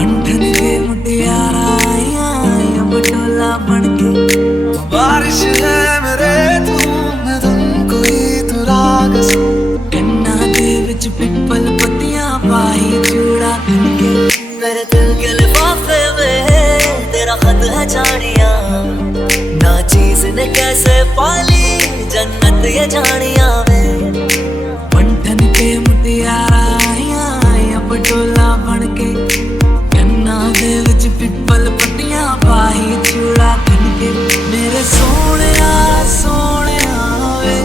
बंधन के मुटियारा आया बटोला बनके बारिश है मेरे धूम कोई तू राग कन्ना दे विच पिपल पत्तियां पाई चूड़ा बनके मेरे दिल के लिफाफे में तेरा खत है झाड़ियां ना चीज ने कैसे पाली जन्नत ये झाड़ियां में बंधन के मुटियारा आया बटोला बनके कन्ना दे विच पिपल पत्तियां पाई चूड़ा बनके मेरे सोहणिया सोहणिया वे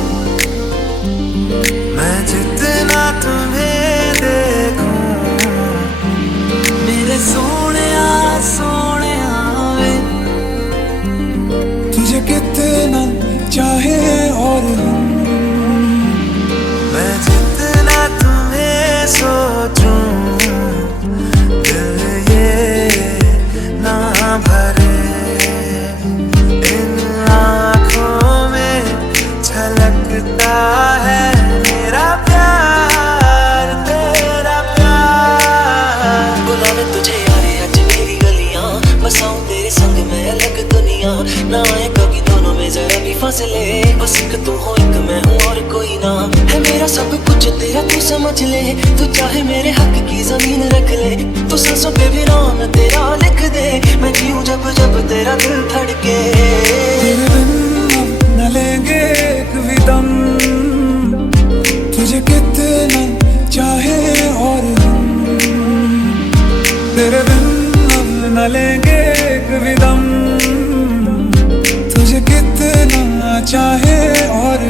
मैं जितना तुम्हें देखूं मेरे सोहणिया सोहणिया वे तुझे कितना चाहे और मैं जितना तुम्हें सोचूं दिल ये ना भरे इन आँखों में झलकता है मेरा प्यार तेरा प्यार बुलावे तुझे यारे आज मेरी गलियां बसाऊं तेरे संग मैं अलग दुनिया ना आए कभी दोनों में जरा भी फासले बस एक तू हो एक मैं हूँ और कोई ना है मेरा सब कुछ तेरा तू समझ ले तू चाहे मेरे हक की जमीन रख ले तू सांसों पे भी नाम तेरा लिख दे मैं जीऊं जब जब तेरा दिल धड़के तेरे बिन न लेंगे एक भी दम तुझे कितना चाहे और तेरे बिन न लेंगे एक भी दम तुझे कितना चाहे और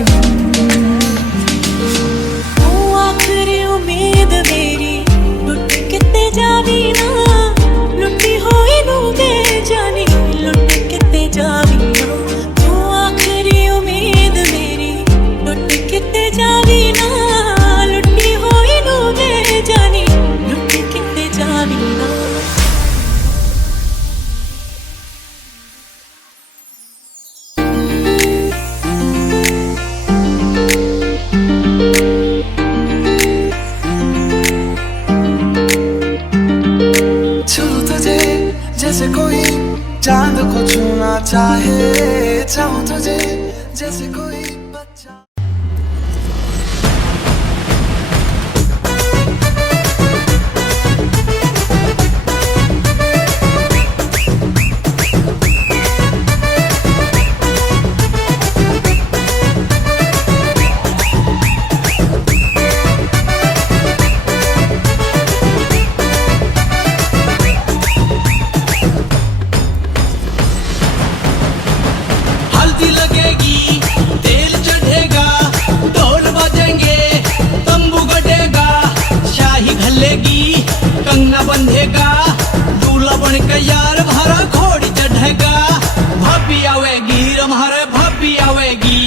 आखिरी उम्मीद मेरी लुट किते जावी ना लुटी होई नू दे जानी लुट किते जावी ना तू आखिरी उम्मीद मेरी लुट किते जावी ना लुटी होई नू दे जानी लुट किते जावी ना जैसे कोई चांद को छूना चाहे चाहूं तुझे जैसे कोई बच्चा लगेगी तेल चढ़ेगा ढोल बजेंगे तंबू गड़ेगा शाही घलेगी कंगना बंधेगा दूल्हा बन के यार भरा घोड़ी चढ़ेगा भाभी आवेगी रम्हारे भाभी आवेगी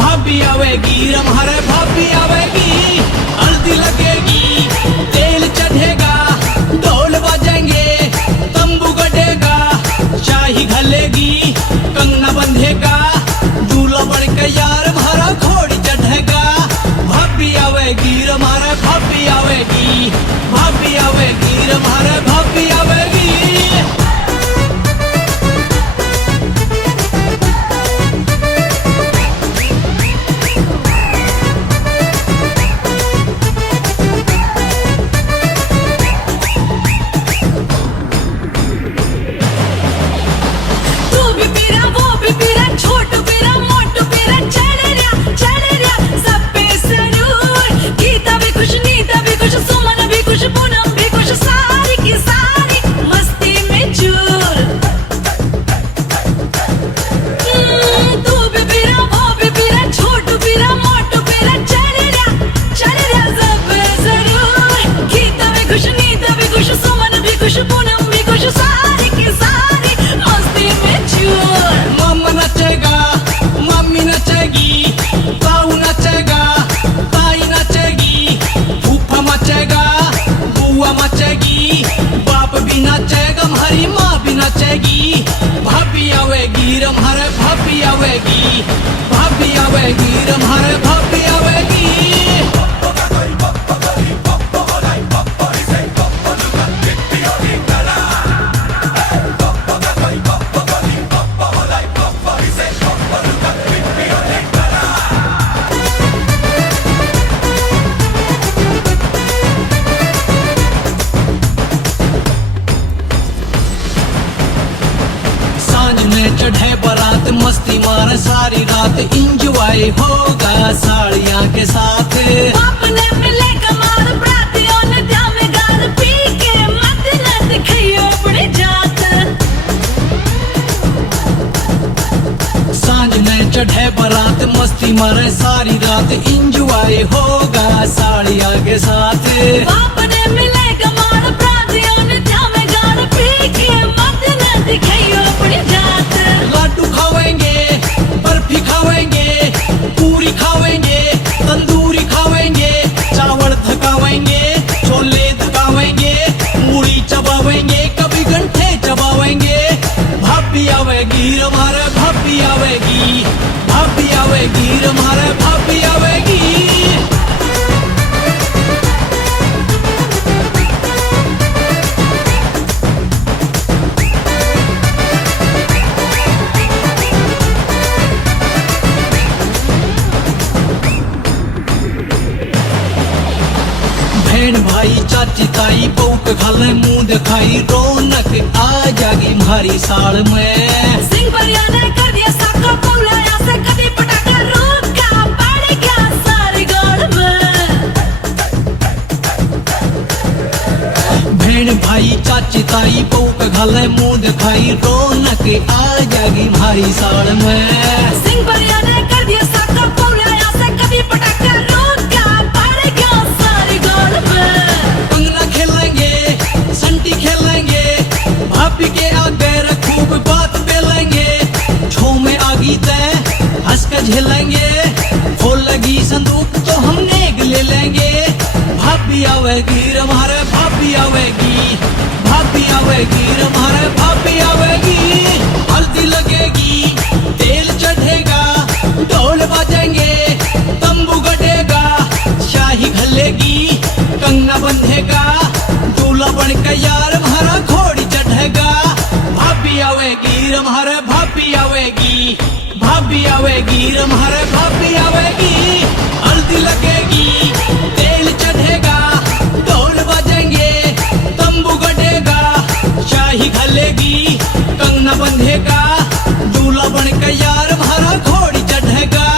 भाभी आवेगी रम्हारे भाभी आवेगी हल्दी लगेगी तेल चढ़ेगा ढोल बजेंगे तंबू गड़ेगा शाही घलेगी कंगना बंधेगा दूल्हा बन के यार भरा घोड़ी चढ़ेगा भाभी आवेगी रम्हारे भाभी आवेगी भाभी आवेगी रम्हारे भाभी आवेगी भाभी आवेगी रम्हारे भाभी आवेगी भाभी आवेगी रम्हारे भाभी आवेगी चढ़े बारात मस्ती मारे सारी रात इंजॉय होगा साड़ियाँ के साथ। बाप ने मिले कमाल बरातियों ने जामे गाल पी के मत न दिखाइयो अपनी जात। सांझ में चढ़े बारात मस्ती मारे सारी रात इंजॉय होगा साड़ियाँ के साथ। बाप ने मिले कमाल बरातियों ने जामे गाल पी के मत न दिखाइयो अपनी जात। लाडू खावेंगे, बर्फी खावेंगे, पूरी खावेंगे, तंदूरी खावेंगे, चावल धकावेंगे, छोले धकावेंगे, मूड़ी चबावेंगे, कभी गंठे चबावेंगे। भाभी आवेगी हमारे भाभी आवेगी, भाभी आवेगी हमारे भाभी आवेगी। बहन भाई चाची ताई बहू के खाले मुंह दिखाई रौनक आ जागी हमारी साल में। सिंह परिया ने कर दिया साका पौलाया से कभी पटाखा रोका पड़ गया सारे गाल में। बहन भाई चाची ताई बहू के खाले मुंह दिखाई रौनक आ जागी हमारी साल में। सिंह परिया ने कर दिया साका पौलाया से कभी पटाखा रोका पड़ गया सारे गाल में। कंगना खेलेंगे, संटी खेलेंगे, भाभी के आगे खूब बात बेलेंगे। छो में आगी तय हंस कर झेलेंगे, खोल लगी संदूक तो हम नेग ले लेंगे। भाभी आवेगी हमारे भाभी आवेगी, भाभी आवेगी हमारे भाभी आवेगी। हल्दी लगेगी, तेल चढ़ेगा, ढोल बजेंगे, तंबू गटेगा, शाही घलेगी, कंगना बंधेगा, दूल्हा बन के यार हमारा घोड़ी चढ़ेगा। भाभी आवेगी हमारे भाभी आवेगी, भाभी आवेगी हमारे भाभी आवेगी। हल्दी लगेगी, तेल चढ़ेगा, ढोल बजेंगे, तंबू गटेगा, शाही घलेगी, कंगना बंधेगा, दूल्हा बन के यार हमारा घोड़ी चढ़ेगा।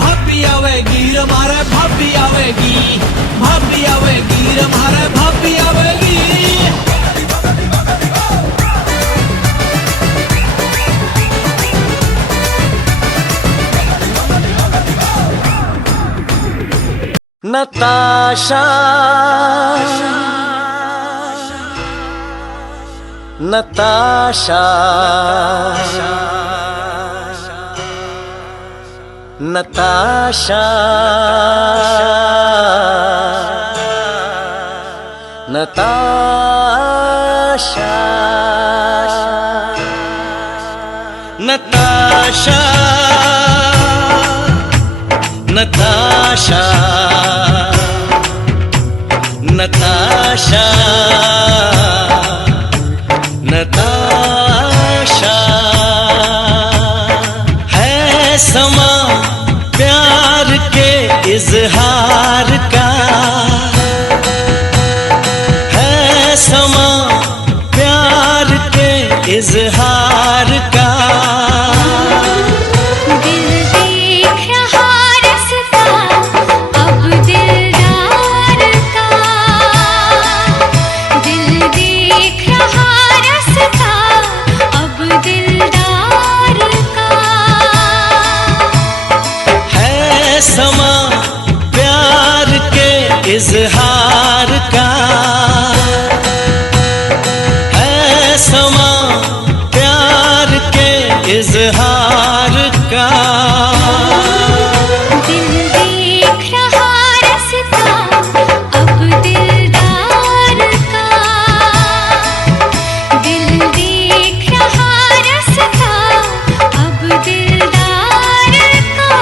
भाभी आवेगी हमारे भाभी आवेगी, भाभी आवेगी हमारे भाभी आवेगी। नताशा नताशा नताशा नताशा नताशा नताशा नताशा नताशा है समा प्यार के इजहार का, है समा प्यार के इजहार का। दिल देख रहा रस्ता अब दिलदार का, दिल देख रहा रस्ता अब दिलदार का। है समा प्यार के इजहार का, है समा प्यार के इजहार का। दिल देख रहा रस्ता अब दिलदार का, दिल देख रहा रस्ता अब दिलदार का।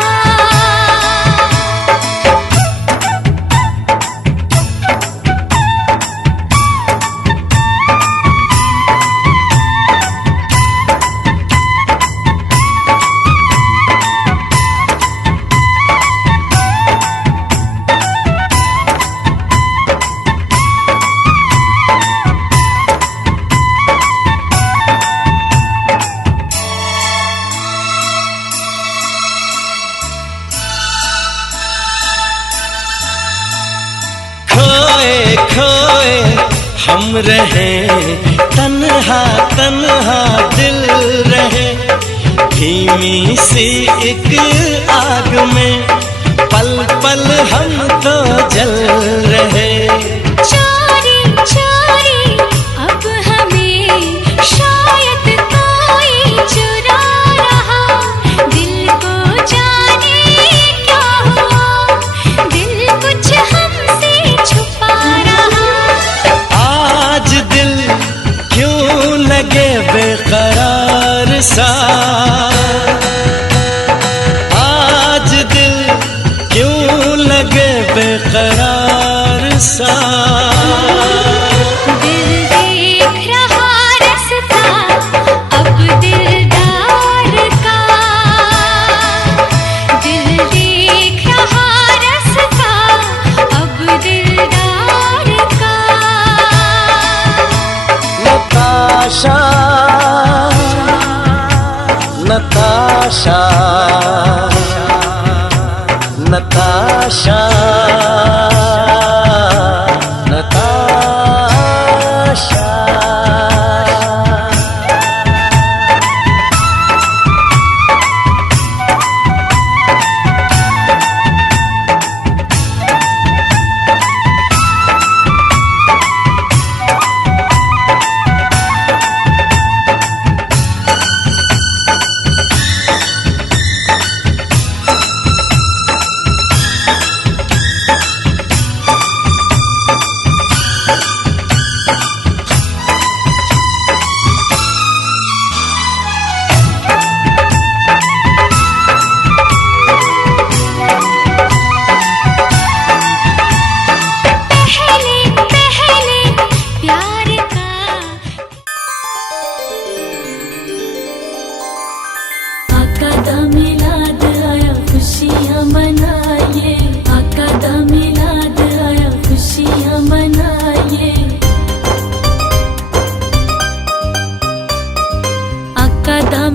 रहे तन्हा तन्हा दिल रहे धीमी सी एक आग में पल पल हम तो जल रहे चोरी चोरी अब हमें शायद कोई चुरा रहा दिल को जाने क्या हुआ दिल कुछ हमसे छुपा रहा आज दिल क्यों लगे बेकरार सा आज दिल क्यों लगे बेकरार सा दिल देख रहा रास्ता अब दिलदार का दिल देख रहा रास्ता अब दिलदार का नताशा नताशा नताशा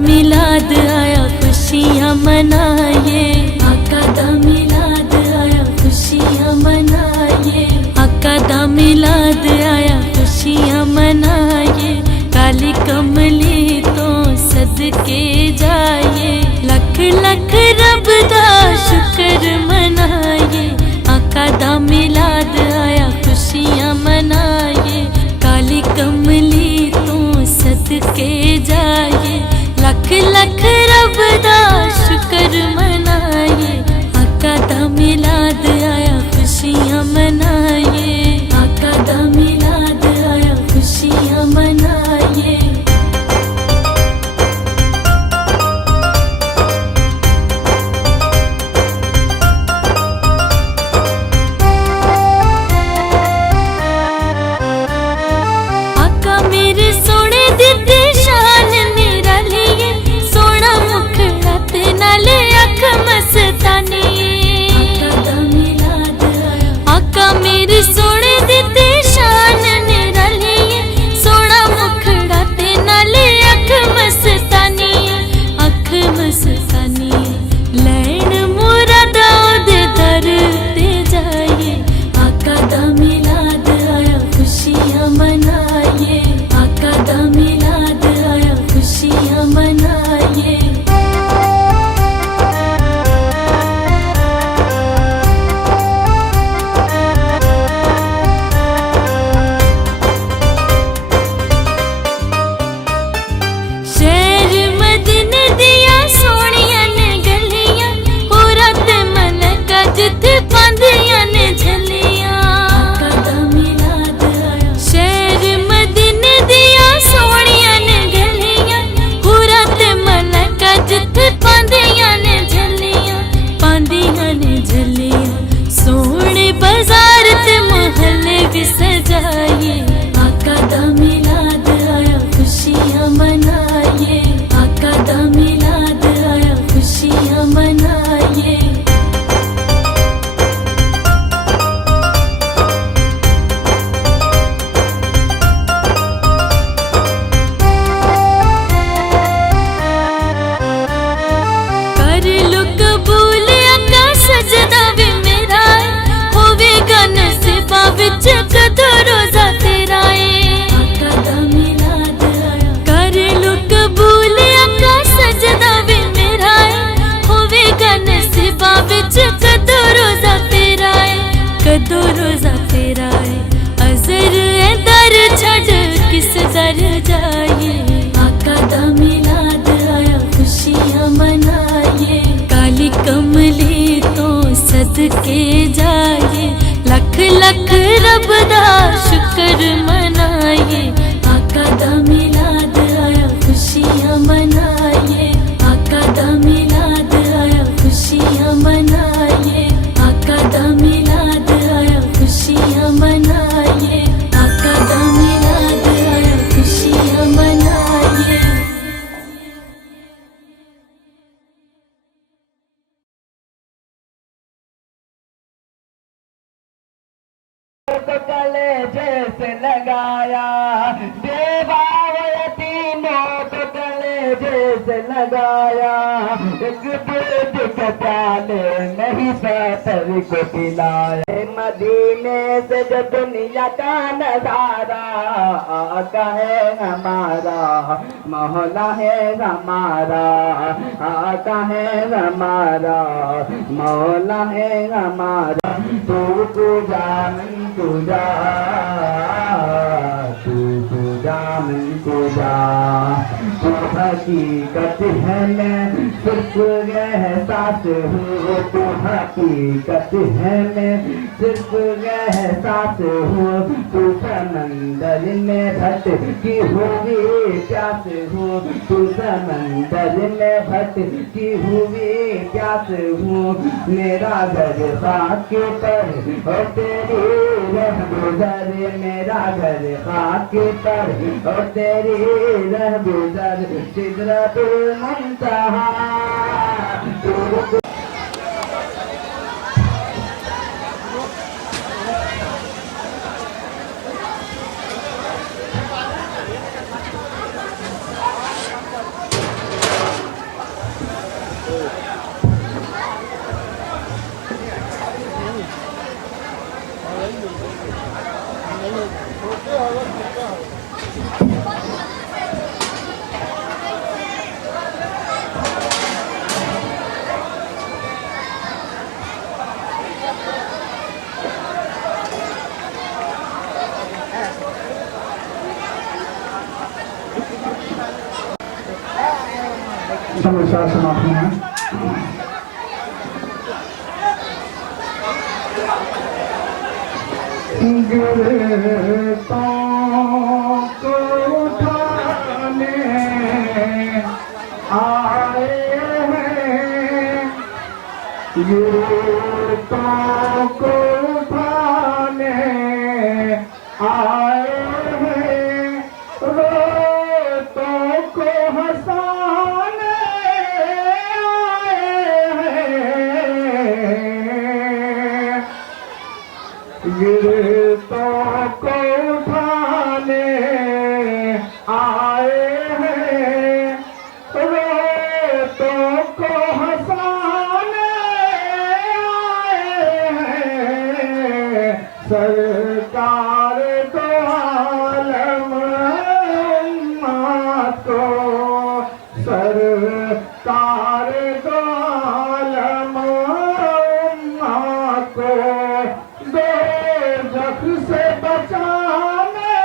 मिलाद आया खुशियाँ मनाइए आका दा मिलाद आया खुशियाँ मनाइए आका दा मिलाद आया खुशियाँ मनाइए काली कमली तो सदके जाइए लख लख रब दा शुक्र मनाइए आका दा मिलाद आया खुशियाँ मनाइए काली कमली तो सदके जाइए लख लख रब दा शुक्र मनाइए आका दा मिलाद आया खुशियाँ मनाइए आका दा मिलाद आया खुशियाँ मनाइए आका मेरे सोने दी शान निराली है सोना सजाइए, आका दा मिलाद आया खुशियां मनाइए, काली कमली तो सदके जाइए, लख लख रब दा शुक्र मनाइए, आका दा मिलाद आया खुशियां मनाइए, आका दा मिलाद आया खुशियां मनाइए, आका दा मिलाद आया खुशियां मनाइए, आका दा मिलाद आया खुशियां मनाइए। तो गले जैसे लगाया देवाव यतीमों को गले जैसे लगाया, एक दूध के प्याले नहीं सतर को पिलाया, मदीने से जो दुनिया का नजारा आका है हमारा, मौला है हमारा, आका है हमारा, मौला है हमारा। तू पूजा मन पूजा, तू पूजा मन पूजा, तू हकीकत है मैं सिर्फ एहसास हूँ, तू हकीकत है मैं सिर्फ एहसास हूँ, तू समंदर में भटकी हुई प्यास हूँ, तू समंदर में भटकी हुई प्यास हूँ, मेरा घर खाक पर और तेरी रह गुजर, मेरा घर खाक पर और तेरी रह गुजर, सिदरतुल मुंतहा। समाचार समाप्त हुए हैं। गिरता को उठाने आए हैं, गिरता को उठाने आए हैं, रोतों को हंसाने गिरतों को उठाने आए हैं, रोतों को हंसाने आए हैं, सरकार दो आलम उम्मत को, सरकार दो आलम उम्मत को दोज़ख से बचाने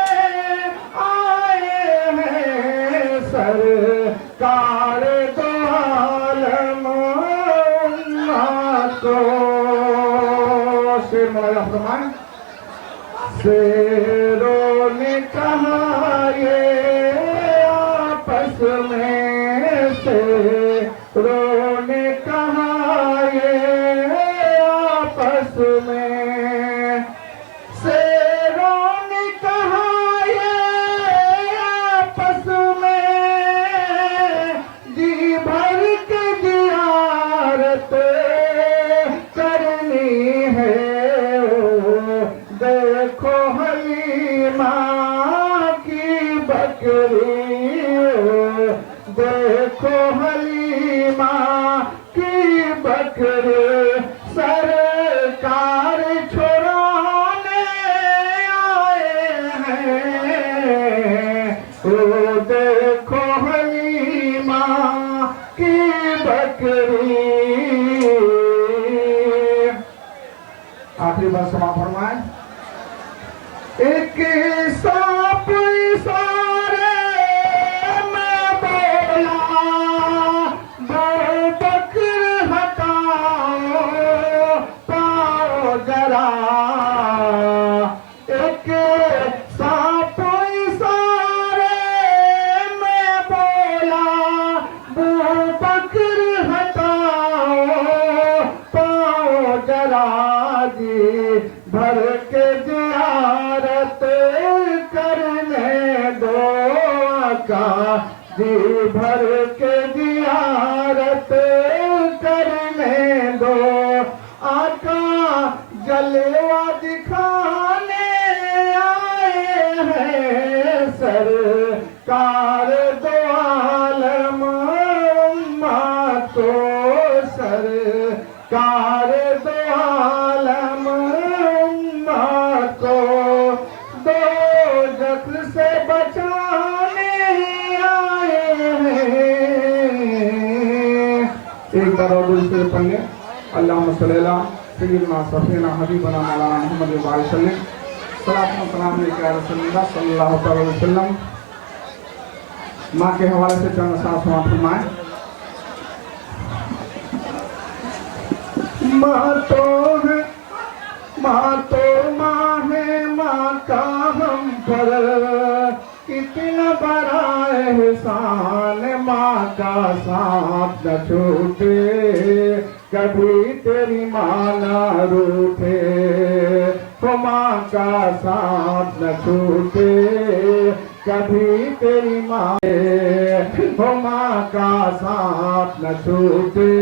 आए हैं, सरकार दो आलम उम्मत को। शेर मौलाना फरमाएं, शेरों ने कहा ये आपस में, शेरों ने कहा ये आपस में, शेरों ने कहा ये आपस में, जी भर के जियारत करनी है, देखो हलीमा की बकरी, देखो हलीमा की बकरी, सरकार छुड़ाने आए हैं, ओ देखो हलीमा की बकरी। आखिरी बार समाप्त फरमाएं। एक सांप इशारे का जी भर के जियारत करने दो। आका जलवा दिखाने आए हैं सरकार दो आलम उम्मत को, सरकार दो आलम उम्मत को दो जख्म से बचाने आए हैं। एक बार और दूसरे पढ़िए, अल्लाहुम्मा सल्ली अला सय्यिदना सफीना हबीबना मौलाना मुहम्मद वबारिक वसल्लम। सलात व सलाम अलैका रसूलुल्लाह सल्लल्लाहु अलैहि वसल्लम। माँ के हवाले से चंद साफ समाप्त फरमाएं। माँ तो है, माँ तो माँ है, माँ का हम पर कितना बड़ा एहसान। माँ का साथ न छूटे, कभी तेरी माँ न रूठे। तो माँ का साथ न छूटे, कभी तेरी माँ, हो माँ का साथ न छूटे,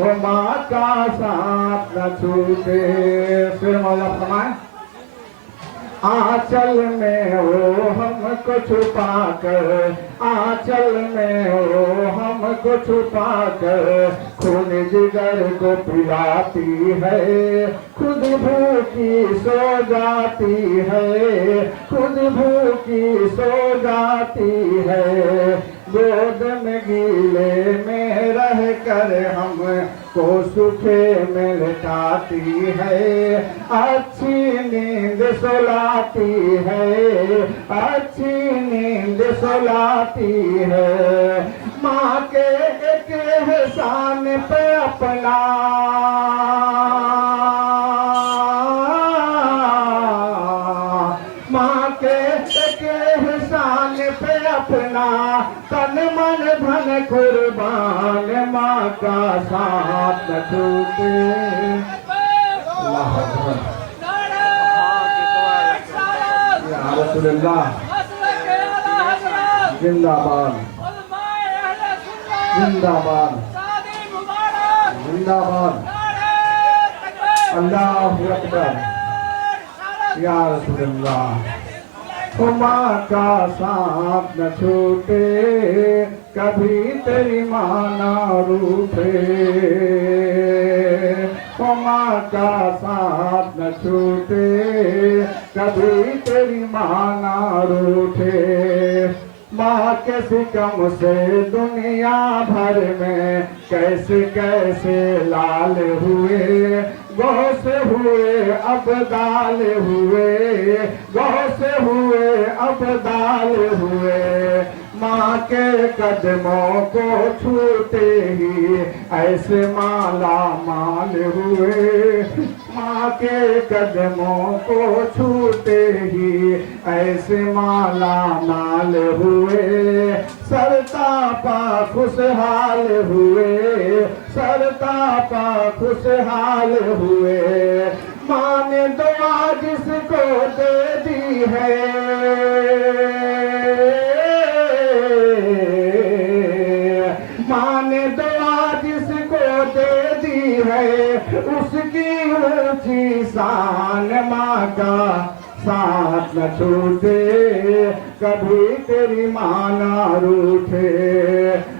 हो माँ का साथ न छूटे। फिर मौला फरमाए, आंचल में वो हमको छुपा कर, आंचल में वो हमको छुपा कर खून जिगर को पिलाती है। खुद भूखी सो जाती है, खुद भूखी सो जाती है। गोद में गीले में रह कर हम को सुखे में लिटाती है। अच्छी नींद सुलाती है, अच्छी नींद सुलाती है। माँ के एक एहसान पे अपना, माँ के एक एहसान पे अपना तन मन धन कुर्बान। माँ का साथ न छूटे। अल्लाह अकबर। या रसूलुल्लाह जिंदाबाद, जिंदाबाद, जिंदाबाद। अल्लाहु अकबर। या रसूलुल्लाह। ओ माँ का साथ न छूटे, कभी तेरी माँ न रूठे। ओ माँ का साथ न छूटे, कभी तेरी माँ न रूठे। माँ के सिकम से दुनिया भर में कैसे कैसे लाल हुए। गौ से हुए अबदाल हुए, गौ से हुए अबदाल हुए। माँ के कदमों को छूते ही ऐसे माला माल हुए। माँ के कदमों को छूते ही ऐसे माला माल हुए। सरतापा खुशहाल हुए, सरतापा खुशहाल हुए। माँ ने दुआ जिसको दे दी है, माँ ने दुआ जिसको दे दी है, उसकी ऊंची शान। माँ का साथ न छूटे, कभी तेरी माँ न रूठे।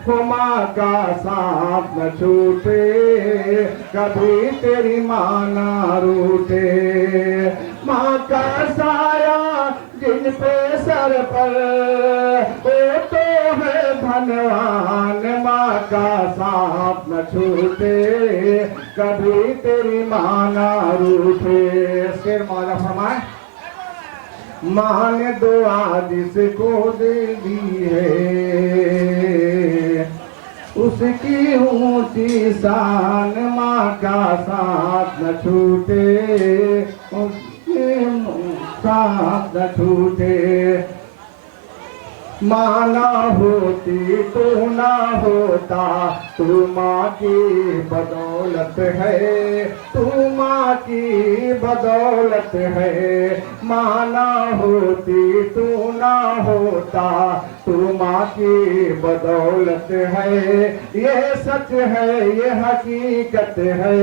हो माँ का साथ न छूटे, कभी तेरी माँ न रूठे। माँ का साया जिन पे सर पर, वो तो है धनवान। माँ का साथ न छूटे, कभी तेरी माँ न रूठे। शेर मौला फरमाए, माँ ने दुआ जिसको दे दी है, उसकी ऊंची शान। माँ का साथ न छूटे, उसकी साथ न छूटे। माँ ना होती तू ना होता, तू माँ की बदौलत है, तू माँ की बदौलत है। माँ ना होती तू ना होता, तू माँ की बदौलत है। ये सच है ये हकीकत है,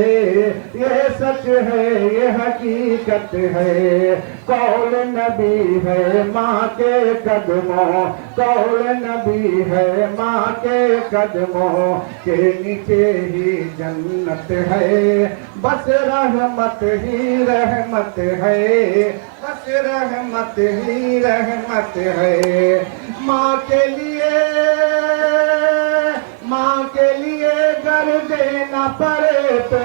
ये सच है ये हकीकत है। कौल नबी है माँ के कदमों, कौल नबी है माँ के कदमों के नीचे ही जन्नत है। बस रहमत ही रहमत है, बस रहमत ही रहमत है। माँ के लिए घर देना पड़े तो,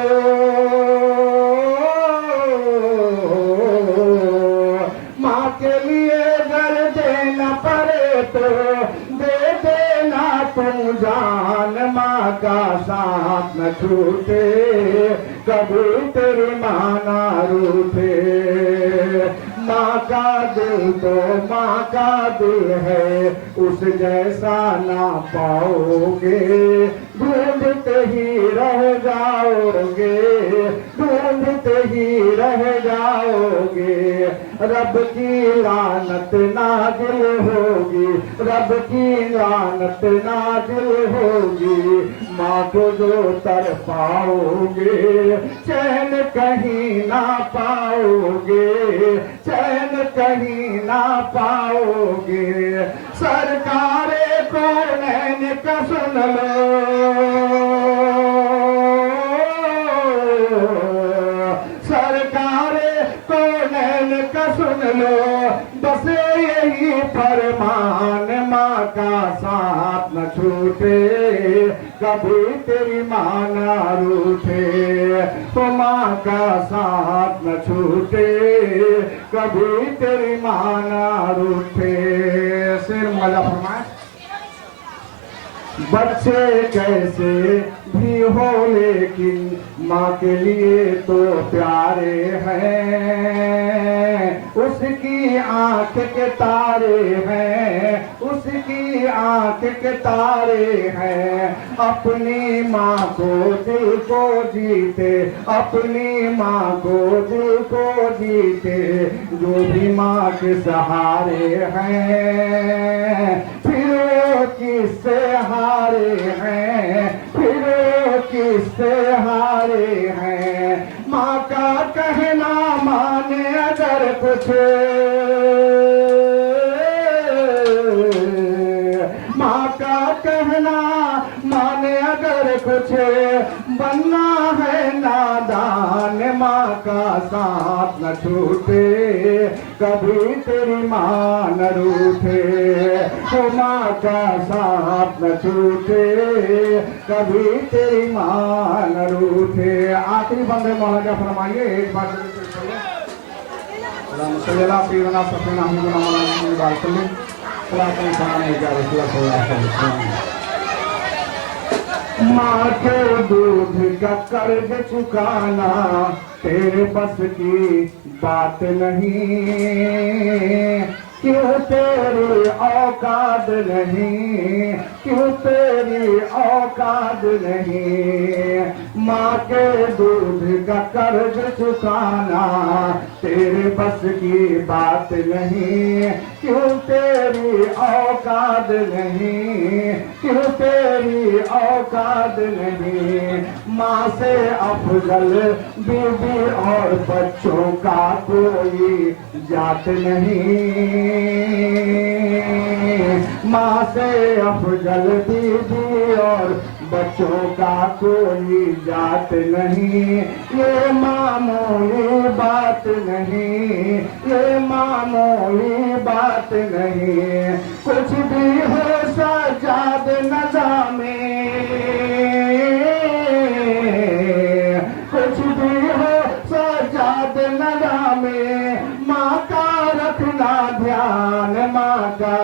माँ के लिए घर देना पड़े तो दे देना तू जान। माँ का साथ न छूटे, कभी तेरी माँ ना रूठे। माँ का दिल तो माँ का दिल है, उस जैसा ना पाओगे। ढूंढते ही रह जाओगे, ढूंढते ही रह जाओगे। रब की लानत नाज़िल होगी, रब की लानत नाज़िल होगी। माँ को जो तर पाओगे, चैन कहीं ना पाओगे, चैन कहीं ना पाओगे। सरकारे कौनैन का सुन लो, सरकारे कौनैन का सुन लो। बस यही फरमान, माँ का साथ न छूटे, कभी तेरी माँ ना रूठे। तो माँ का साथ न छूटे, कभी तेरी माँ ना रूठे। शेर मौला फरमाए, बच्चे कैसे भी हो लेकिन माँ के लिए तो प्यारे हैं। उसकी आंख के तारे हैं, उसकी आंख के तारे हैं। अपनी माँ को दिल को जीते, अपनी माँ को दिल को जीते, जो भी माँ के सहारे हैं। फिर वो किससे हारे हैं, फिर वो किससे हारे हैं। माँ का कहना माने अगर कुछ, माँ का कहना माने अगर कुछ, बनना है नादान। माँ का साथ न छूटे, कभी तेरी माँ न रूठे। ओ माँ का साथ न छूटे, कभी तेरी माँ न रूठे। आखिरी बंदे मौला क्या फरमाइए, एक बार माँ के दूध का कर्ज चुकाना तेरे बस की बात नहीं। क्यों तेरी औकात नहीं, क्यों तेरी औकात नहीं। माँ के दूध का कर्ज चुकाना तेरे बस की बात नहीं। क्यों तेरी औकात नहीं, क्यों तेरी औकात नहीं। माँ से अफजल बीवी और बच्चों का कोई जात नहीं। माँ से अफजल बीवी और बच्चों का कोई जात नहीं। ये मामूली बात नहीं, ये मामूली बात नहीं। कुछ भी हो सजाद नज़ामे, कुछ भी हो सजाद नज़ामे। माँ का रखना ध्यान, माँ का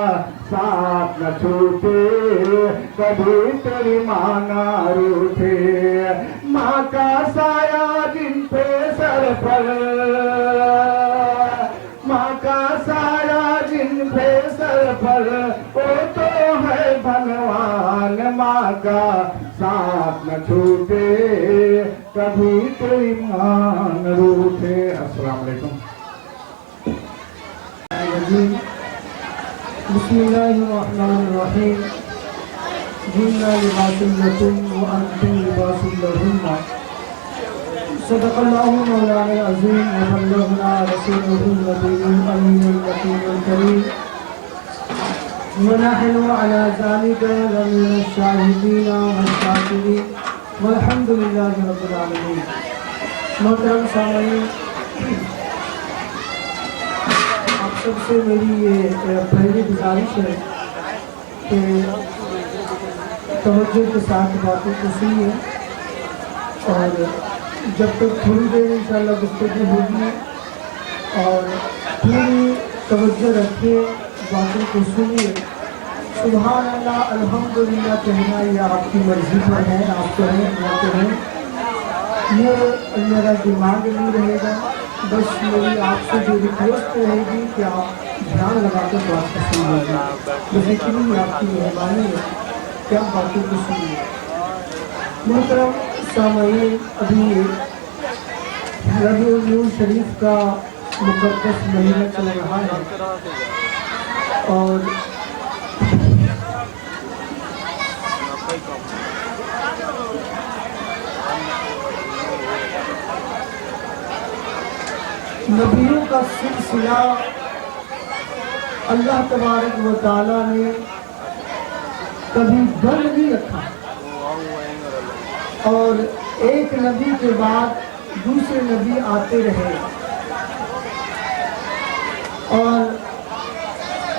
साथ न छूटे, कभी तेरी माँ ना रूठे। माँ का साया जिन पे सर पर, माँ का साया जिन पे सर पर वो तो है धनवान, माँ का साथ न छूटे, कभी कोई मान रूठे। अस्सलाम वालेकुम। बिस्मिल्लाहिर्रहमानिर्रहीम। जुन्ना लिबासुल लकुम व अंतुम लिबासुल लहुन्ना। सदक़ल्लाहु मौलाना अज़ीम व बल्लगना रसूलुहुल नबियुल अमीनुल लतीफ़ुल करीम। व नहनु अला ज़ालिका लमिनश शाहिदीन वश-शाकिरीन वल्हम्दुलिल्लाहि रब्बिल आलमीन। मोहतरम सामईन, आप सबसे मेरी ये पहली गुजारिश है कि तवज्जो के साथ बातों को सुनिए और जब तक थोड़ी देर इंशाअल्लाह गुफ्तगू होगी और पूरी तवज्जो रखिए, बातों को सुनिए। सुभान अल्लाह अल्हम्दुलिल्लाह कहना ये आपकी मर्जी पर है, आप कहें ना कहें, ये मेरा दिमाग नहीं रहेगा। बस मेरी आपसे जो रिक्वेस्ट रहेगी कि आप ध्यान लगाकर बात को सुनिएगा। बस इतनी आपकी मेहरबानी है कि आप बातों को सुनिए। मोहतरम सामईन, अभी रबीउल नूर शरीफ का मुक़द्दस महीना चल रहा है और नबियों का सिलसिला अल्लाह तबारक व तआला ने कभी बंद नहीं रखा और एक नबी के बाद दूसरे नबी आते रहे और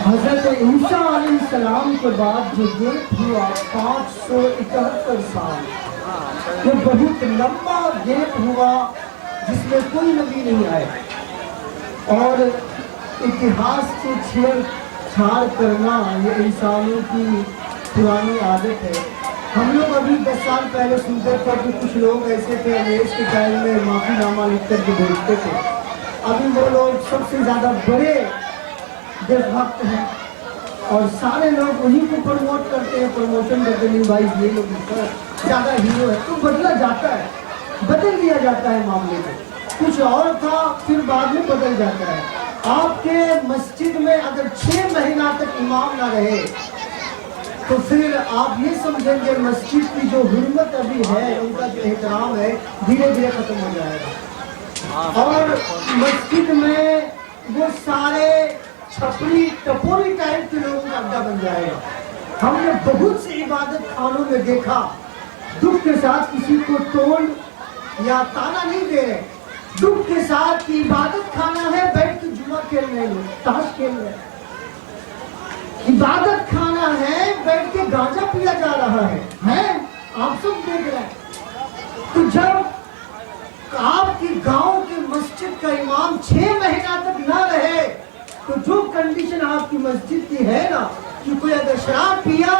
हज़रत ईसा अलैहिस्सलाम के बाद जो गेप हुआ 571 साल, ये बहुत लंबा गेप हुआ जिसमें कोई नबी नहीं आए और इतिहास से छेड़छाड़ करना ये इंसानों की पुरानी आदत है। हम लोग अभी 10 साल पहले सुनते थे कि कुछ लोग ऐसे थे अंग्रेज के टाइम में माफ़ीनामा लिख कर के भेजते थे। अभी वो लोग सबसे ज़्यादा बड़े देशभक्त हैं और सारे लोग उन्हीं को प्रमोट करते हैं, प्रमोशन करते नहीं भाई ये लोग ज़्यादा हीरो है। तो बदला जाता है, बदल दिया जाता है मामले को। कुछ और था फिर बाद में बदल जाता है। आपके मस्जिद में अगर 6 महीना तक इमाम ना रहे तो फिर आप ये समझेंगे मस्जिद की जो हुर्मत अभी है, उनका जो एहतराम है, धीरे धीरे खत्म हो जाएगा और मस्जिद में वो सारे छपरी टपोरी टाइप के लोगों का अड्डा बन जाएगा। हमने बहुत सी इबादत खानों में देखा, दुख के साथ किसी को टोल या ताना नहीं दे रहे, दुख के साथ की इबादत खाना है, बैठ के जुआ खेल रहे हैं, ताश खेल रहे हैं। इबादत खाना है, बैठ के गांजा पिया जा रहा है आप सब देख रहे हैं। तो जब आपकी गांव की मस्जिद का इमाम 6 महीना तक ना रहे तो जो कंडीशन आपकी मस्जिद की है ना कि कोई अगर शराब पिया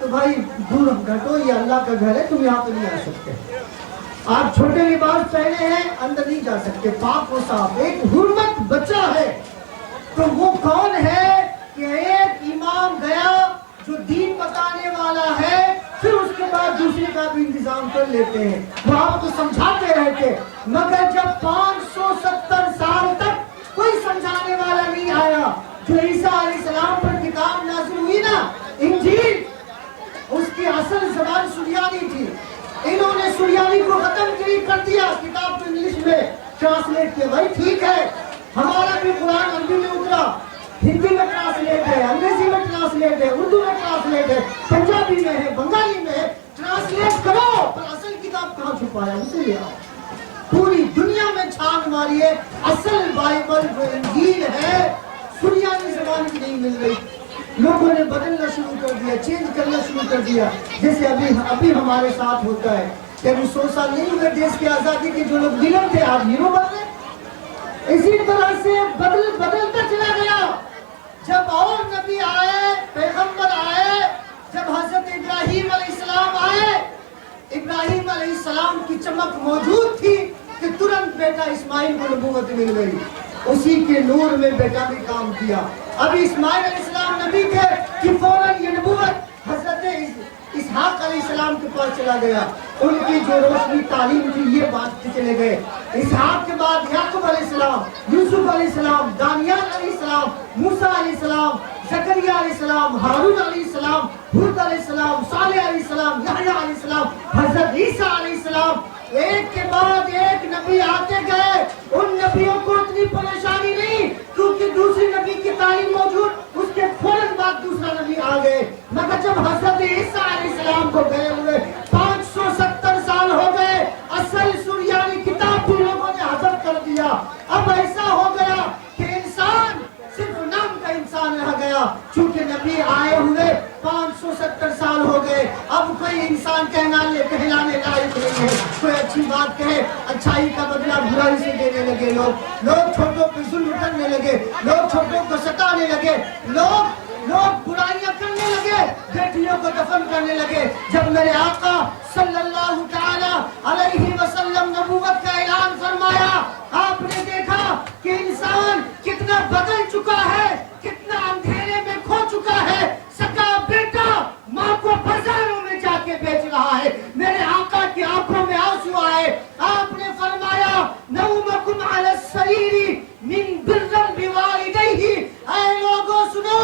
तो भाई दूर हटो, ये अल्लाह का घर है, तुम यहाँ पे नहीं आ सकते। आप छोटे लिबास पहने हैं, अंदर नहीं जा सकते, पाक हो साफ। एक हुर्मत बचा है तो वो कौन है कि एक इमाम गया जो दीन बताने वाला है, फिर उसके बाद दूसरे का भी इंतजाम कर लेते हैं, वो आपको समझाते रहते। मगर जब 570 साल तक कोई समझाने वाला नहीं आया, जो ईसा अलैहिस्सलाम पर किताब नाज़िल हुई ना, इंजील, उसकी असल ज़बान सुरियानी थी। इन्होंने सुरियानी को खत्म कर दिया, किताब को इंग्लिश में ट्रांसलेट किया। भाई ठीक है, हमारा भी कुरान अरबी में उतरा, हिंदी में ट्रांसलेट है, अंग्रेजी में ट्रांसलेट है, उर्दू में ट्रांसलेट है, पंजाबी में है, बंगाली में है, ट्रांसलेट करो, पर असल किताब कहाँ छुपाया, उसे ले आओ। पूरी दुनिया में छान मारिए, असल बाइबल जो इंजील है सुरियानी ज़बान की नहीं मिल रही। लोगों ने बदलना शुरू कर दिया, चेंज करना शुरू कर दिया, जैसे अभी हमारे साथ होता है कि अभी 100 साल नहीं हुए देश की आज़ादी के, जो लोग विलन थे आज हीरो बन गए। इसी तरह से बदलता चला गया। जब और नबी आए, पैगंबर आए, जब हजरत इब्राहीम अलैहिस्सलाम आए, इब्राहीम अलैहिस्सलाम की चमक मौजूद थी कि तुरंत बेटा इस्माइल को नबूवत मिल गई। उसी के नूर में बेटा भी काम किया। अब इस्माइल अलैहिस्सलाम नबी थे कि चला गया। उनकी जो रोशनी तालीम थी ये बांटते चले गए। इसहाक के बाद याकूब अलैहिस्सलाम, यूसुफ अलैहिस्सलाम, दानियाल अलैहिस्सलाम, मूसा अलैहिस्सलाम, जकरिया अलैहिस्सलाम, हारून अलैहिस्सलाम, हूद अलैहिस्सलाम, सालेह अलैहिस्सलाम, यहया अलैहिस्सलाम, हजरत ईसा अलैहिस्सलाम, एक के बाद एक नबी आते गए। उन नबियों को इतनी परेशानी नहीं क्योंकि दूसरी नबी की तालीम मौजूद, उसके फौरन बाद दूसरा नबी आ गए। मगर जब हजरत ईसा अलैहिस्सलाम को गए हुए 570 साल हो गए, असल सुरयानी किताब भी लोगों ने हजफ कर दिया। अब ऐसा हो गया कि इंसान सिर्फ नाम का इंसान रह गया, चूंकि नबी आए हुए 570 साल हो गए। अब कोई इंसान कहलाने लायक नहीं है। कोई अच्छी बात कहे, अच्छाई का बदला बुराई से देने लगे लोग छोटों पे जुल्म करने लगे, लोग छोटों को सताने लगे, लोग बुराइयां करने लगे, बेटियों को दफन करने लगे। जब मेरे आका सल्लल्लाहु तआला अलैहि वसल्लम नबूवत का ऐलान फरमाया, आपने देखा कि इंसान कितना बदल चुका है, कितना अंधेरे में खो चुका है। सका बेटा माँ को बाजारों में जाके बेच रहा है। मेरे आका की आंखों में आंसू आए। आपने फरमाया नऊमकुम अला सरीरी मिन बिर्रन बिवालिदैहि। ऐ लोगों सुनो,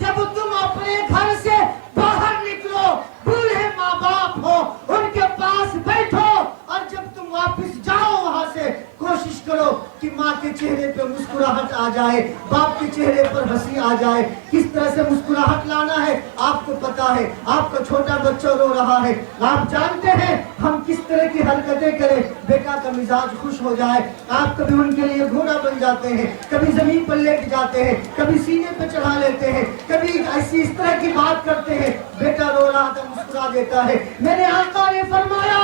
जब तुम अपने घर से बाहर निकलो, बूढ़े माँ बाप हो उनके पास बैठो, और जब तुम वापस जाओ वहां से कोशिश करो कि माँ के चेहरे पे मुस्कुराहट आ जाए, बाप के चेहरे पर हंसी आ जाए। किस तरह से मुस्कुराहट लाना है आपको पता है। आपका छोटा बच्चा रो रहा है, आप जानते हैं हम किस तरह की हरकतें करें बेटा का मिजाज खुश हो जाए। आप कभी उनके लिए घोड़ा बन जाते हैं, कभी जमीन पर लेट जाते हैं, कभी सीने पे चढ़ा लेते हैं, कभी ऐसी इस तरह की बात करते हैं। बेटा रो रहा था मुस्कुरा देता है। मेरे आका ने फरमाया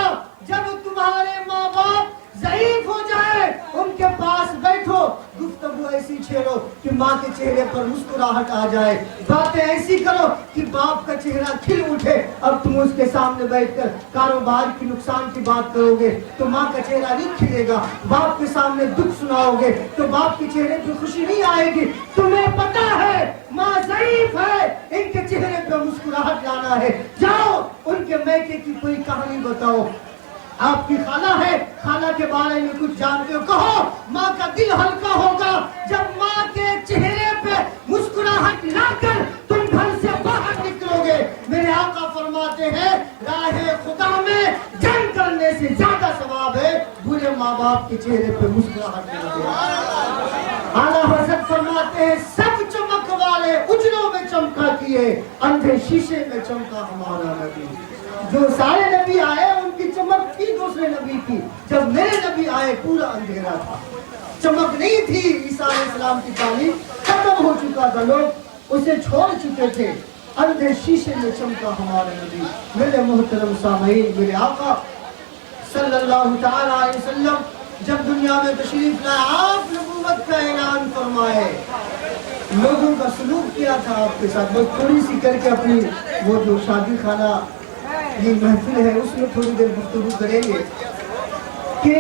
जब तुम्हारे माँ बाप ज़ईफ हो जाए उनके पास बैठो, गुफ्तगू ऐसी छेड़ो कि माँ के चेहरे पर मुस्कुराहट आ जाए, बातें ऐसी करो कि बाप का चेहरा खिल उठे। अब तुम उसके सामने बैठकर कारोबार की नुकसान की बात करोगे तो माँ का चेहरा नहीं खिलेगा, बाप के सामने दुख सुनाओगे तो बाप के चेहरे पर खुशी नहीं आएगी। तुम्हें पता है माँ ज़ईफ है, इनके चेहरे पर मुस्कुराहट लाना है। जाओ उनके मैके की कोई कहानी बताओ। आपकी खाला है, खाला के बारे में कुछ जानते हो, कहो। माँ का दिल हल्का होगा जब माँ के चेहरे पे मुस्कुराहट लाकर तुम घर से बाहर निकलोगे। मेरे आका फरमाते हैं राहे खुदा में जंग करने से ज्यादा सवाब है बुरे माँ बाप के चेहरे पे मुस्कुराहट लाना। आला हज़रत फरमाते हैं सब चमक वाले उजलों में चमका किए, अंधे शीशे में चमका हमारा नबी। जो सारे नबी आए उनकी चमक थी दूसरे नबी की, जब मेरे नबी आए पूरा अंधेरा था, चमक नहीं थी। ईसा अलैहिस्सलाम की तालीम खत्म हो चुका था, लोग उसे छोड़ चुके थे। अंधे शीशे में चमका हमारा नबी। मेरे मोहतरम सामईन, मेरे आका सल्लल्लाहु तआला अलैहि वसल्लम जब दुनिया में तशरीफ लाए, आप नबूवत का ऐलान फरमाए, लोगों का सलूक किया था आपके साथ। बस थोड़ी सी करके अपनी वो जो शादी खाना ये महफिल है उसमें थोड़ी देर गुफ्तगू करेंगे कि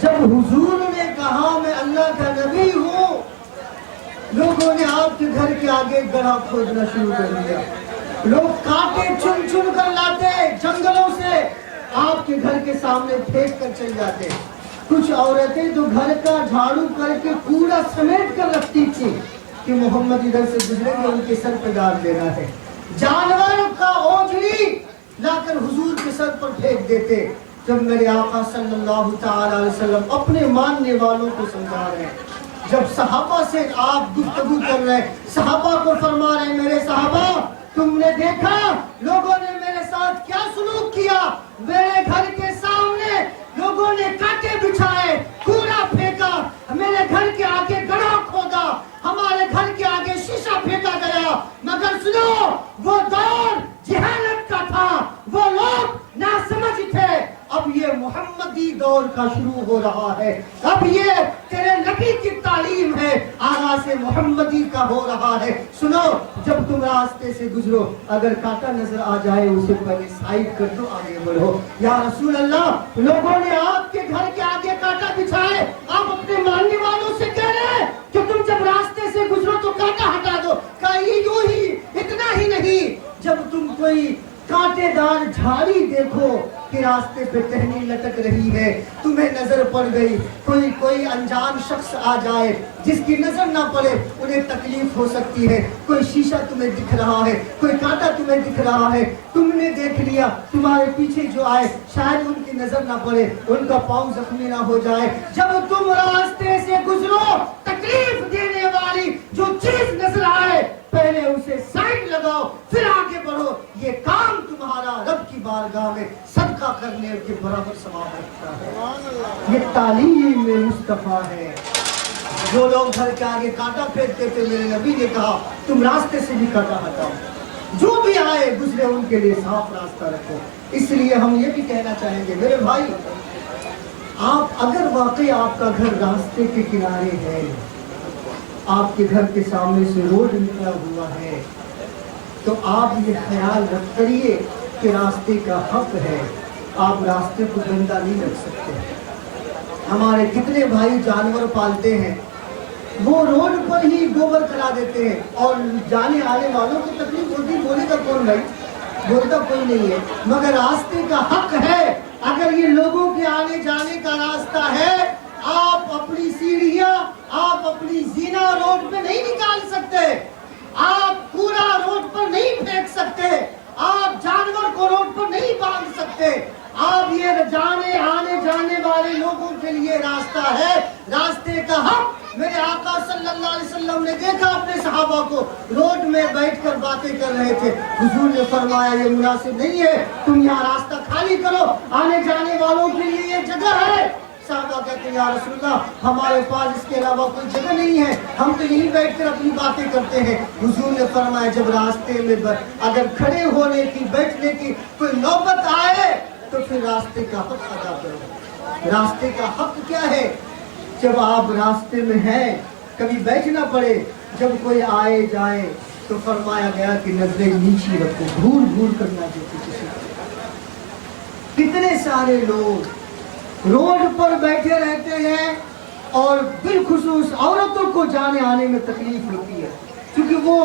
जब हुजूर ने कहा मैं अल्लाह का नबी हूँ, लोगों ने आपके घर के आगे गड्ढा खोदना शुरू कर दिया। लोग कांटे चुन चुन कर लाते जंगलों से, आपके घर के सामने फेंक कर चल जाते। कुछ औरतें जो घर का झाड़ू करके कूड़ा समेट कर रखती थी कि मोहम्मद इधर से गुजरेंगे उनके सर पे डाल देना है। जानवर का ओझड़ी लाकर हुजूर के सर पर फेंक देते। जब मेरे आका सल्लल्लाहु तआला अलैहि वसल्लम अपने मानने वालों को समझा रहे हैं, जब सहाबा से आप गुफ्तगू कर रहे हैं, सहाबा को फरमा रहे हैं मेरे सहाबा तुमने देखा लोगों ने मेरे साथ क्या सलूक किया। मेरे घर के सामने लोगों ने कांटे बिछाए, कूड़ा फेंका, मेरे घर के आगे गड्ढा खोदा, हमारे घर के आगे शीशा फेंका गया। मगर सुनो वो दौर जहालत का था, वो लोग नासमझ थे। अब ये मोहम्मदी दौर का शुरू हो रहा है, अब ये तेरे नबी की तालीम है, आगाज़ से मोहम्मदी का हो रहा है। सुनो जब तुम रास्ते से गुजरो अगर कांटा नजर आ जाए उसे पहले साइड कर दो, आगे बढ़ो। या रसूल अल्लाह लोगों ने आपके घर के आगे कांटा बिछाए, आप अपने मानने वालों से कह रहे हैं कि तुम जब रास्ते से गुजरो तो कांटा हटा दो। कहा यूं ही, इतना ही नहीं, जब तुम कोई कांटेदार झाड़ी देखो कि रास्ते पे टहनी लटक रही है, तुम्हें नजर पड़ गई, कोई अनजान शख्स आ जाए जिसकी नजर ना पड़े, उन्हें तकलीफ हो सकती है। कोई शीशा तुम्हें दिख रहा है, कोई कांटा तुम्हें दिख रहा है, तुमने देख लिया, तुम्हारे पीछे जो आए शायद उनकी नजर ना पड़े, उनका पाँव जख्मी ना हो जाए। जब तुम रास्ते से गुजरो, तकलीफ देने वाली जो चीज नजर आए, पहले उसे साइड लगाओ, फिर आगे बढ़ो। ये काम तुम्हारा रब की बारगाह में सदका करने के बराबर सवाब रखता है। ये तालीम में मुस्तफा है। जो लोग घर के आगे कांटा फेंकते थे, मेरे नबी ने कहा तुम रास्ते से भी कांटा हटाओ, जो भी आए गुजरे उनके लिए साफ रास्ता रखो। इसलिए हम ये भी कहना चाहेंगे मेरे भाई, आप अगर वाकई आपका घर रास्ते के किनारे है, आपके घर के सामने से रोड निकला हुआ है, तो आप ये ख्याल रख करिए कि रास्ते का हक है, आप रास्ते को गंदा नहीं रख सकते। हमारे कितने भाई जानवर पालते हैं, वो रोड पर ही गोबर करा देते हैं और जाने आने वालों को तकलीफ होती, बोलेगा कौन भाई, बोलता कोई नहीं है। मगर रास्ते का हक है, अगर ये लोगों के आने जाने का रास्ता है, आप अपनी सीढ़ियां, आप अपनी जीना रोड पे नहीं निकाल सकते, आप कूड़ा रोड पर नहीं फेंक सकते, आप जानवर को रोड पर नहीं बांध सकते। आप ये जाने आने जाने वाले लोगों के लिए रास्ता है, रास्ते का हक। मेरे आका सल्लल्लाहु अलैहि वसल्लम ने देखा अपने सहाबा को रोड में बैठकर बातें कर रहे थे, हुजूर ने फरमाया ये मुनासिब नहीं है, तुम यहाँ रास्ता खाली करो, आने जाने वालों के लिए ये जगह है। साहबा कहते हैं या रसूलल्लाह हमारे पास इसके अलावा कोई जगह नहीं है, हम तो यहीं बैठकर अपनी बातें करते हैं। हुजूर ने फरमाया जब रास्ते में अगर खड़े होने की बैठने की कोई नौबत आए तो फिर रास्ते का हक अदा करो। रास्ते का हक क्या है? जब आप रास्ते में हैं, कभी बैठना पड़े, जब कोई आए जाए तो फरमाया गया कि नजरें नीची रखो, घूर घूर करना चाहिए किसी को। कितने सारे लोग रोड पर बैठे रहते हैं और बिलखुसूस औरतों को जाने आने में तकलीफ होती है, क्योंकि वो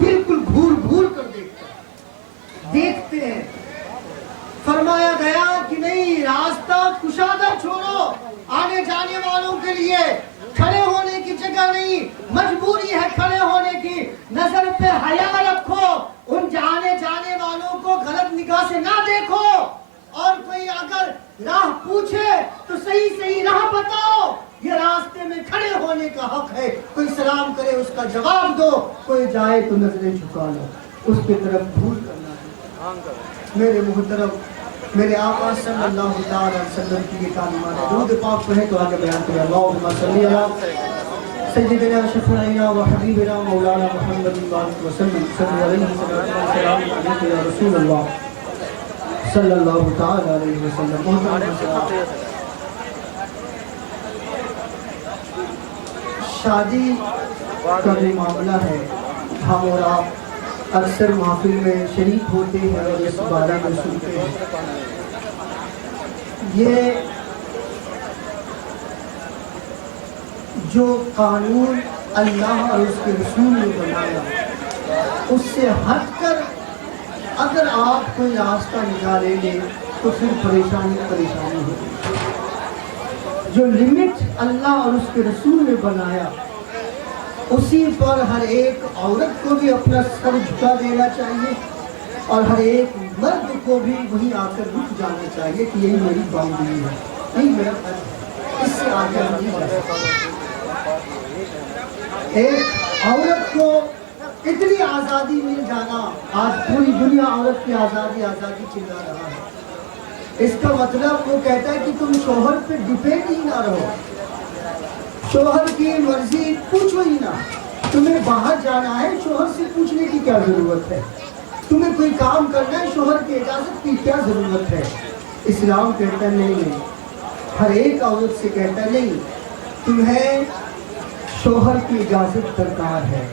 बिल्कुल घूर घूर कर देखते हैं। फरमाया गया कि नहीं, रास्ता कुशादा छोड़ो, आने जाने वालों के लिए खड़े होने की जगह नहीं, मजबूरी है खड़े होने की। नजर पे हया रखो, उन आने जाने वालों को गलत निगाह से ना देखो, और कोई अगर राह पूछे तो सही सही राह बताओ। ये रास्ते में खड़े होने का हक है। कोई सलाम करे उसका जवाब दो, कोई जाए तो नजरें झुका लो, उसकी तरफ भूल करना है। मेरे मुहतरम, मेरे आका सल्लल्लाहु अलैहि वसल्लम की ये तालीमात है। दुरूद पाक पढ़े तो आगे बयान करें। अल्लाहुम्मा सल्ली अला सय्यिदिना शफीइना व हबीबिना मौलाना मुहम्मद वसल्लम सल्लल्लाहु अलैहि वसल्लम या रसूल अल्लाह सल्लल्लाहु ताला अलैहि वसल्लम। शादी का जो मामला है, हम और आप अक्सर महफिल में शरीक होते हैं और इस बारे में सुनते हैं। ये जो कानून अल्लाह और उसके रसूल ने बनाया, उससे हटकर अगर आप कोई रास्ता निकालेंगे तो फिर परेशानी होगी। जो लिमिट अल्लाह और उसके रसूल ने बनाया, उसी पर हर एक औरत को भी अपना सर झुका देना चाहिए और हर एक मर्द को भी वहीं आकर रुक जाना चाहिए कि यही मेरी बाउंड्री है, यही मेरा घर है, इससे आगे हम नहीं जा सकते। एक औरत को इतनी आज़ादी मिल जाना, आज पूरी दुनिया औरत की आज़ादी आज़ादी चिल्ला रहा है। इसका मतलब वो कहता है कि तुम शोहर पे डिपेंड ही ना रहो, शोहर की मर्जी पूछो ही ना। तुम्हें बाहर जाना है, शोहर से पूछने की क्या जरूरत है? तुम्हें कोई काम करना है, शोहर की इजाजत की क्या जरूरत है? इस्लाम कहता नहीं, हर एक औरत से कहता नहीं, तुम्हें शोहर की इजाजत दरकार है।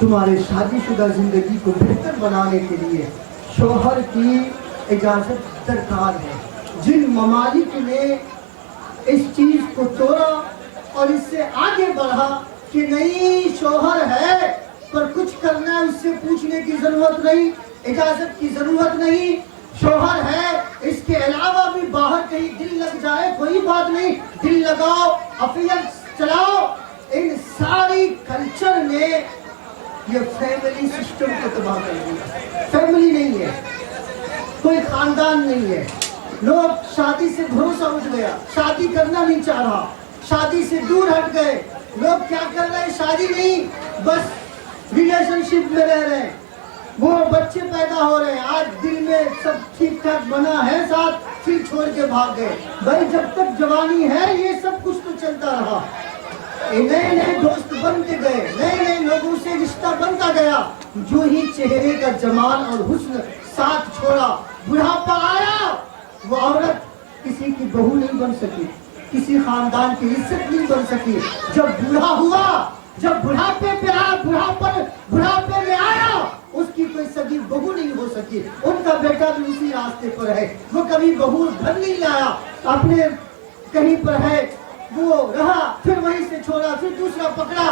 तुम्हारे शादीशुदा जिंदगी को बेहतर बनाने के लिए शोहर की इजाजत दरकार है। जिन ममालिक ने इस चीज को तोड़ा और इससे आगे बढ़ा कि नहीं, शोहर है पर कुछ करना है उससे पूछने की जरूरत नहीं, इजाजत की जरूरत नहीं, शोहर है, इसके अलावा भी बाहर कहीं दिल लग जाए कोई बात नहीं, दिल लगाओ, अफियत चलाओ। इन सारी कल्चर ने ये फैमिली सिस्टम को तबाह कर दिया। फैमिली नहीं है, कोई खानदान नहीं है, लोग शादी से भरोसा उठ गया, शादी करना नहीं चाह रहा, शादी से दूर हट गए। लोग क्या कर रहे हैं, शादी नहीं, बस रिलेशनशिप में रह रहे हैं, वो बच्चे पैदा हो रहे हैं, आज दिल में सब ठीक ठाक बना है साथ, फिर छोड़ के भाग गए। भाई जब तक जवानी है ये सब कुछ तो चलता रहा, नए नए दोस्त बनते गए, नए नए लोगों से रिश्ता बनता गया। जो ही चेहरे का जमाल और हुस्न साथ छोड़ा, बुढ़ापा आया, वो औरत किसी की बहू नहीं बन सकी, किसी खानदान की इज्जत नहीं बन सकी। जब बूढ़ा हुआ, जब बुढ़ापे पे आया, बुढ़ापे में आया, उसकी कोई सगी बहू नहीं हो सकी। उनका बेटा भी उसी रास्ते पर है, वो कभी बहू घर नहीं लाया, अपने कहीं पर है वो रहा, फिर वहीं से छोड़ा, फिर दूसरा पकड़ा।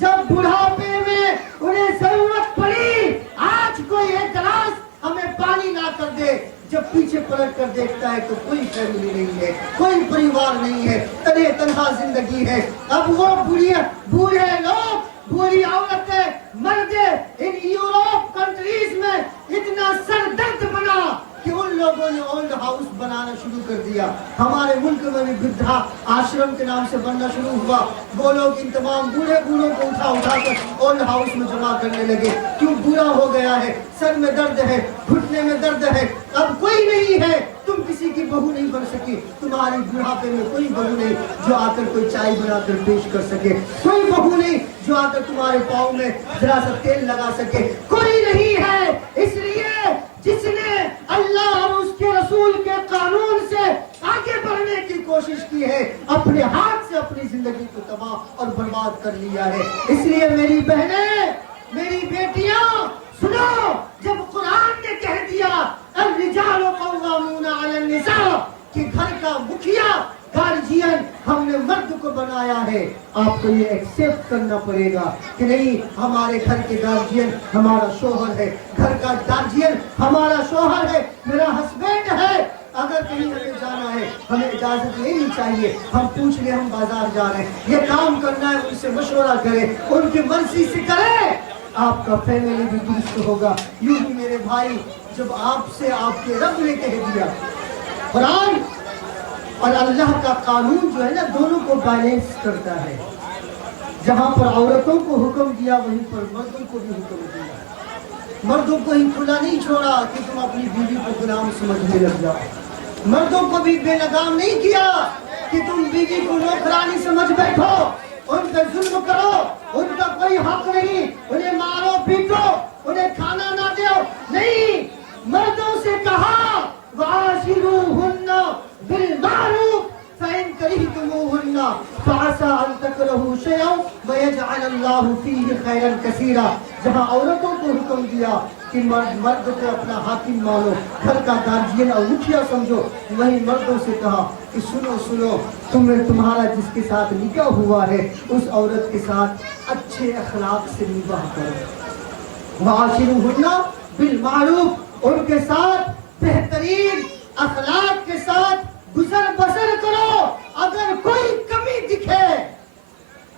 जब बुढ़ापे में उन्हें जरूरत पड़ी, आज कोई एक गिलास हमें पानी ना कर दे, जब पीछे पलट कर देखता है तो कोई फैमिली नहीं है, कोई परिवार नहीं है, तने तनहा जिंदगी है। अब वो बूढ़े लोग, बूढ़ी औरतें, मर्द इन यूरोप कंट्रीज में इतना सर दर्द बना कि उन लोगों ने ओल्ड हाउस बनाना शुरू कर दिया। हमारे मुल्क में भी वृद्धा आश्रम के नाम से बनना शुरू हुआ। वो लोग इन तमाम बूढ़े बूढ़ों को उठा कर ओल्ड हाउस में जमा करने लगे। क्यों? बूढ़ा हो गया है, सर में दर्द है, घुटने में दर्द है, अब कोई नहीं है, तुम किसी की बहू नहीं बन सकी। तुम्हारी बुढ़ापे में कोई बहू नहीं जो आकर कोई चाय बनाकर पेश कर सके, कोई बहू नहीं जो आकर तुम्हारे पाँव में जरा सा तेल लगा सके, कोई नहीं है। इसलिए जिसने अल्लाह और उसके रसूल के कानून से आगे बढ़ने की कोशिश की है, अपने हाथ से अपनी जिंदगी को तबाह और बर्बाद कर लिया है। इसलिए मेरी बहनें, मेरी बेटियां, सुनो, जब कुरान ने कह दिया अर्रिजालु कव्वामूना अलन निसा कि घर का मुखिया, गार्जियन हमने मर्द को बनाया है, आपको ये एक्सेप्ट करना पड़ेगा कि नहीं, हमारे घर के गार्जियन हमारा शोहर है, घर का गार्जियन हमारा शोहर है, मेरा हस्बैंड है। अगर कहीं हमें जाना है, हमें इजाजत लेनी चाहिए, हम पूछ ले हम बाजार जा रहे हैं, ये काम करना है, उनसे मशवरा करें, उनकी मर्जी से करें, आपका फैमिली भी दुरुस्त होगा। यूं ही मेरे भाई, जब आपसे आपके रब ने कह दिया, कुरान और अल्लाह का कानून जो है ना, दोनों को बैलेंस करता है। जहां पर औरतों को हुक्म दिया, वहीं पर मर्दों को भी हुक्म दिया। मर्दों को ही खुला नहीं छोड़ा कि तुम अपनी बीवी को गुलाम समझने लग जाओ, मर्दों को भी बेलगाम नहीं किया कि तुम बीवी को नौकरानी समझ बैठो, उन पर जुल्म करो, उनका कोई हक नहीं, उन्हें मारो पीटो, उन्हें खाना ना दो, नहीं। मर्दों से कहा वाशिरूहुन्ना बिलमारूफ फइन करिहतुमूहुन्ना फअसा अन तकरहू शयअन वयजअलल्लाहु फीहि खैरन कसीरा। जहां औरतों को हुक्म दिया कि मर्द को अपना हाकिम मानो, घर का गार्जियन और मुखिया समझो, वहीं मर्दों से कहा कि सुनो, तुम्हारा जिसके साथ निकाह हुआ है, उस औरत के साथ अच्छे अखलाक से निकाह करो। वाशिरूहुन्ना बिलमारूफ, उनके साथ बेहतरीन अखलाक के साथ गुजर बसर करो। अगर कोई कमी दिखे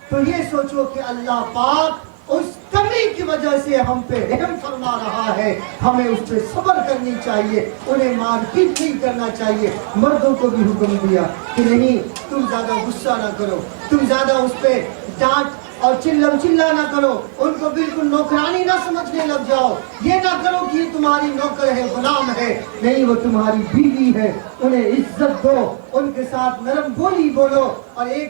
तो ये सोचो कि अल्लाह पाक उस कमी की वजह से हम पे रहम फरमा रहा है, हमें उस पे सब्र करनी चाहिए, उन्हें मारपीट नहीं करना चाहिए। मर्दों को भी हुक्म दिया कि नहीं, तुम ज्यादा गुस्सा ना करो, तुम ज्यादा उस पे डांट और चिल्ला ना करो, उनको बिल्कुल नौकरानी ना समझने लग जाओ, ये ना करो कि ये तुम्हारी नौकर है, गुलाम है, नहीं, वो तुम्हारी बीवी है, उन्हें इज्जत दो, उनके साथ नरम बोली बोलो और एक